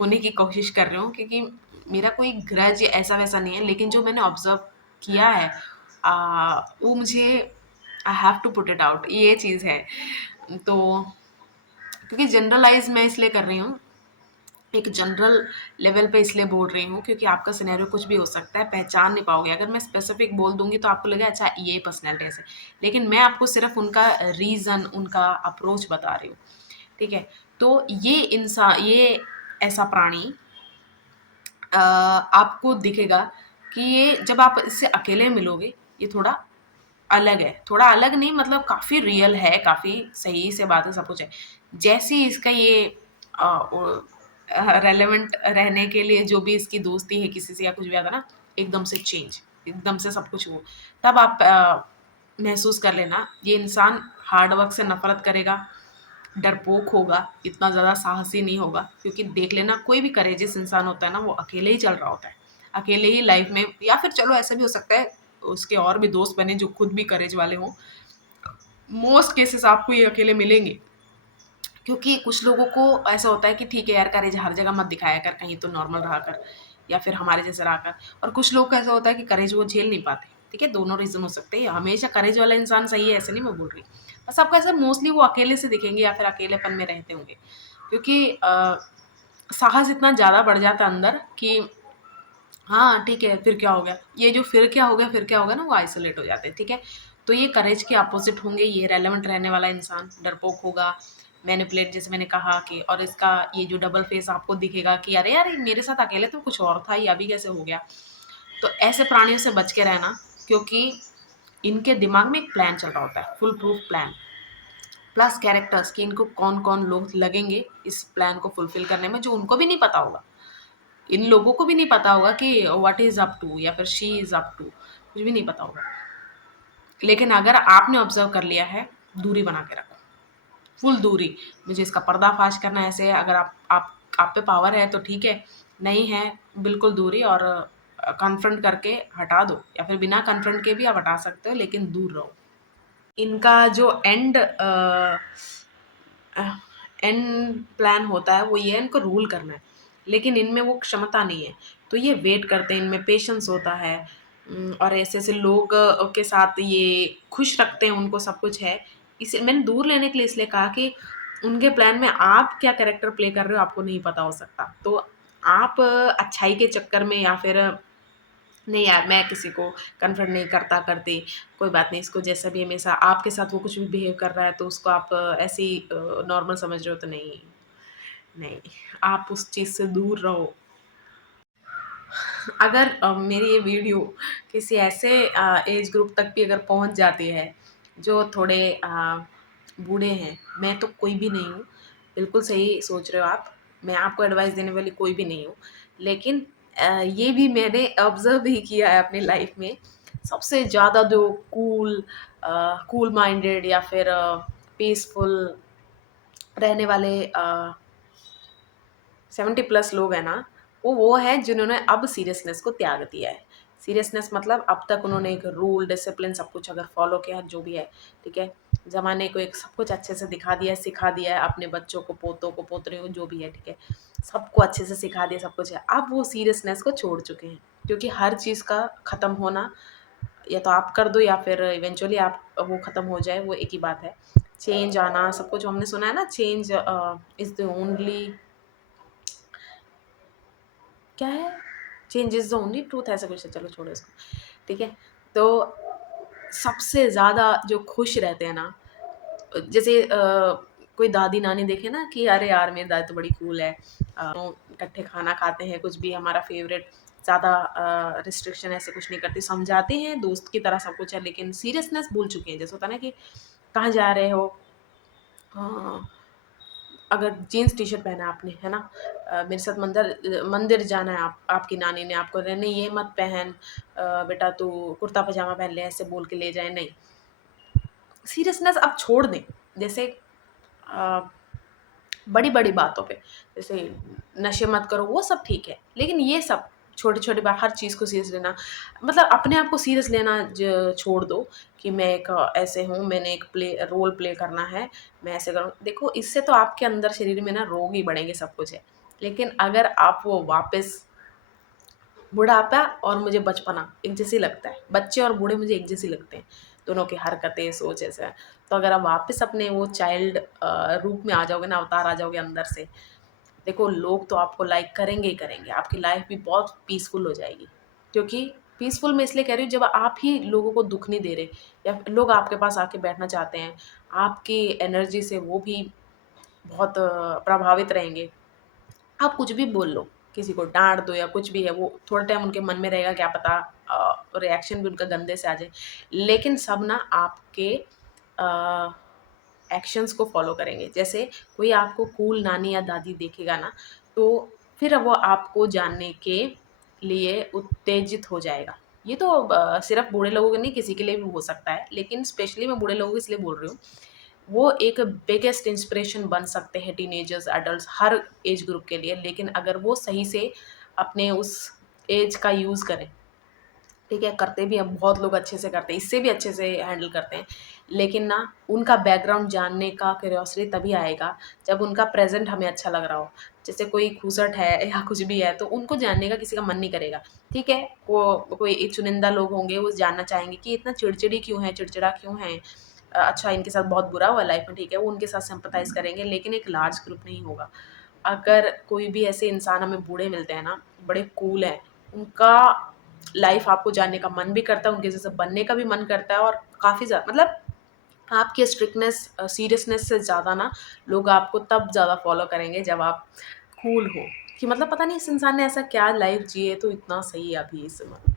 होने की कोशिश कर रही हूँ, क्योंकि मेरा कोई ग्रज ऐसा-वैसा नहीं है, लेकिन जो मैंने ऑब्ज़र्व किया है वो मुझे I have to put it out, ये चीज़ है। तो क्योंकि जनरलाइज़ मैं इसलिए कर रही हूँ, एक जनरल लेवल पे इसलिए बोल रही हूँ क्योंकि आपका सिनेरियो कुछ भी हो सकता है, पहचान नहीं पाओगे। अगर मैं स्पेसिफिक बोल दूँगी तो आपको लगेगा अच्छा ये पर्सनैलिटी ऐसे। लेकिन मैं आपको सिर्फ़ उनका रीज़न, उनका अप्रोच बता रही हूँ, ठीक है? तो ये ऐसा प्राणी आपको दिखेगा कि ये जब आप इससे अकेले मिलोगे, ये थोड़ा अलग है। थोड़ा अलग नहीं, मतलब काफ़ी रियल है, काफ़ी सही से बात है, सब कुछ है। जैसे ही इसका ये रेलेवेंट रहने के लिए जो भी इसकी दोस्ती है किसी से या कुछ भी आता है ना, एकदम से चेंज, एकदम से सब कुछ वो। तब आप महसूस कर लेना, ये इंसान हार्ड वर्क से नफ़रत करेगा, डरपोक होगा, इतना ज़्यादा साहसी नहीं होगा, क्योंकि देख लेना कोई भी करेजियस इंसान होता है ना, वो अकेले ही चल रहा होता है। अकेले ही लाइफ़ में, या फिर चलो ऐसा भी हो सकता है उसके और भी दोस्त बने जो खुद भी करेज वाले हों। मोस्ट केसेस आपको ये अकेले मिलेंगे, क्योंकि कुछ लोगों को ऐसा होता है कि ठीक है यार, करेज हर जगह मत दिखाया कर, कहीं तो नॉर्मल रहा कर या फिर हमारे जैसे रहा कर। और कुछ लोग का ऐसा होता है कि करेज वो झेल नहीं पाते, ठीक है? दोनों रीज़न हो सकते हैं। हमेशा करेज वाला इंसान सही है ऐसे नहीं मैं बोल रही। बस आपको ऐसा मोस्टली वो अकेले से दिखेंगे या फिर अकेलेपन में रहते होंगे, क्योंकि साहस इतना ज़्यादा बढ़ जाता है अंदर कि हाँ, ठीक है, फिर क्या हो गया? ये जो फिर क्या हो गया ना, वो आइसोलेट हो जाते हैं, ठीक है? तो ये करेज के अपोज़िट होंगे, ये रेलेवेंट रहने वाला इंसान, डरपोक होगा, मैनिपुलेट जैसे मैंने कहा कि, और इसका ये जो डबल फेस आपको दिखेगा कि अरे यार! ये मेरे साथ अकेले तो कुछ और था, ये अभी कैसे हो गया? तो ऐसे प्राणियों से बच के रहना, क्योंकि इनके दिमाग में एक प्लान चल रहा होता है, full proof plan, plus characters कि इनको कौन-कौन लोग लगेंगे इस प्लान को फुलफ़िल करने में, जो उनको भी नहीं पता होगा। इन लोगों को भी नहीं पता होगा कि व्हाट इज़ अप टू या फिर शी इज़ अप टू, कुछ भी नहीं पता होगा। लेकिन अगर आपने ऑब्ज़र्व कर लिया है, दूरी बना के रखो, फुल दूरी। मुझे इसका पर्दाफ़ाश करना है ऐसे है, अगर आप पे पावर है तो ठीक है, नहीं है बिल्कुल दूरी, और कन्फ्रंट करके हटा दो, या फिर बिना कन्फ्रंट के भी आप हटा सकते हो, लेकिन दूर रहो। इनका जो एंड प्लान होता है वो ये है, इनको रूल करना है, लेकिन इनमें वो क्षमता नहीं है। तो ये वेट करते हैं, इनमें पेशेंस होता है। और ऐसे ऐसे लोग के साथ ये खुश रखते हैं, उनको सब कुछ है। इसे मैंने दूर लेने के लिए इसलिए कहा कि उनके प्लान में आप क्या कैरेक्टर प्ले कर रहे हो आपको नहीं पता हो सकता। तो आप अच्छाई के चक्कर में, या फिर नहीं यार मैं किसी को कन्फ्रंट नहीं करता करती, कोई बात नहीं, इसको जैसा भी हमेशा आपके साथ वो कुछ भी बिहेव कर रहा है तो उसको आप ऐसे ही नॉर्मल समझ रहे हो, तो नहीं, नहीं, आप उस चीज़ से दूर रहो। अगर मेरी ये वीडियो किसी ऐसे एज ग्रुप तक भी अगर पहुंच जाती है जो थोड़े बूढ़े हैं, मैं तो कोई भी नहीं हूँ, बिल्कुल सही सोच रहे हो आप, मैं आपको एडवाइस देने वाली कोई भी नहीं हूँ, लेकिन ये भी मैंने ऑब्जर्व भी किया है अपनी लाइफ में। सबसे ज़्यादा जो कूल माइंडेड या फिर पीसफुल रहने वाले 70+ लोग हैं ना, वो है जिन्होंने अब सीरियसनेस को त्याग दिया है। सीरियसनेस मतलब अब तक उन्होंने एक रूल, डिसिप्लिन सब कुछ अगर फॉलो किया है, जो भी है, ठीक है? ज़माने को एक सब कुछ अच्छे से दिखा दिया है, सिखा दिया है, अपने बच्चों को, पोतों को, पोतरियों को, जो भी है, ठीक है? सबको अच्छे से सिखा दिया, सब कुछ है। अब वो सीरियसनेस को छोड़ चुके हैं, क्योंकि हर चीज़ का ख़त्म होना या तो आप कर दो या फिर इवेंचुअली आप वो ख़त्म हो जाए, वो एक ही बात है। चेंज आना सब कुछ हमने सुना है ना, चेंज इज़ द ओनली, क्या है, change is the only truth, ऐसा कुछ है, चलो छोड़ो इसको, ठीक है? तो सबसे ज़्यादा जो खुश रहते हैं ना, जैसे कोई दादी नानी देखे ना कि अरे यार मेरी दादी तो बड़ी कूल है, इकट्ठे खाना खाते हैं, कुछ भी हमारा फेवरेट, ज़्यादा रिस्ट्रिक्शन ऐसे कुछ नहीं करती, समझाते हैं दोस्त की तरह सब कुछ है, लेकिन सीरियसनेस भूल चुके हैं। जैसे होता है ना कि कहाँ जा रहे हो, हाँ, अगर जीन्स टी-शर्ट पहना है आपने, है ना? मेरे साथ मंदिर जाना है, आप आपकी नानी ने आपको नहीं ये मत पहन, बेटा तू कुर्ता पजामा पहन ले, ऐसे बोल के ले जाए, नहीं। सीरियसनेस अब छोड़ दें। जैसे अ, बड़ी-बड़ी बातों पे, जैसे नशे मत करो, वो सब ठीक है। लेकिन ये सब छोटी-छोटी बात, हर चीज़ को सीरियस लेना, मतलब अपने आप को सीरियस लेना छोड़ दो कि मैं एक ऐसे हूँ, मैंने एक रोल प्ले करना है, मैं ऐसे करूँ। देखो इससे तो आपके अंदर शरीर में ना रोग ही बढ़ेंगे, सब कुछ है। लेकिन अगर आप वो वापस, बुढ़ापा और मुझे बचपना एक जैसे ही लगता है। बच्चे और बूढ़े मुझे एक जैसे लगते हैं। दोनों की हरकतें, सोच ऐसा है। तो अगर आप वापस अपने वो चाइल्ड रूप में आ जाओगे ना, अवतार आ जाओगे अंदर से, देखो लोग तो आपको लाइक करेंगे ही करेंगे। आपकी लाइफ़ भी बहुत पीसफुल हो जाएगी। क्योंकि पीसफुल मैं इसलिए कह रही हूँ, जब आप ही लोगों को दुःख नहीं दे रहे, या लोग आपके पास आके बैठना चाहते हैं, आपकी एनर्जी से वो भी बहुत प्रभावित रहेंगे। आप कुछ भी बोल लो, किसी को डाँट दो या कुछ भी है, वो थोड़ा टाइम उनके मन में रहेगा, क्या पता रिएक्शन भी उनका गंदे से आ जाए। लेकिन सब ना आपके अ, एक्शंस को फ़ॉलो करेंगे। जैसे कोई आपको कूल नानी या दादी देखेगा ना, तो फिर वो आपको जानने के लिए उत्तेजित हो जाएगा। ये तो सिर्फ़ बूढ़े लोगों के नहीं, किसी के लिए भी हो सकता है, लेकिन स्पेशली मैं बूढ़े लोगों को इसलिए बोल रही हूँ, वो एक बिगेस्ट इंस्पिरेशन बन सकते हैं टीनेजर्स, एडल्ट्स, हर एज ग्रुप के लिए। लेकिन अगर वो सही से अपने उस एज का यूज़ करें, ठीक है? करते भी हैं, बहुत लोग अच्छे से करते हैं, इससे भी अच्छे से हैंडल करते हैं। लेकिन ना उनका बैकग्राउंड जानने का क्यूरियोसिटी तभी आएगा जब उनका प्रेज़ेंट हमें अच्छा लग रहा हो। जैसे कोई खूसट है या कुछ भी है, तो उनको जानने का किसी का मन नहीं करेगा, ठीक है? वो कोई एक चुनिंदा लोग होंगे, वो जानना चाहेंगे कि इतना चिड़चिड़ी क्यों है, चिड़चिड़ा क्यों है? अच्छा इनके साथ बहुत बुरा हुआ लाइफ़ में, ठीक है? वो उनके साथ सिम्पैथाइज़ करेंगे, लेकिन एक लार्ज ग्रुप नहीं होगा। अगर कोई भी ऐसे इंसान हमें बूढ़े मिलते हैं ना, बड़े कूल हैं, उनका लाइफ़ आपको जानने का मन भी करता है, उनके जैसे बनने का भी मन करता है, और काफ़ी मतलब आपकी स्ट्रिक्टनेस, सीरियसनेस से ज़्यादा ना लोग आपको तब ज़्यादा फ़ॉलो करेंगे जब आप कूल हो, कि मतलब पता नहीं इस इंसान ने ऐसा क्या लाइफ़ जी है तो इतना सही है अभी इस समय।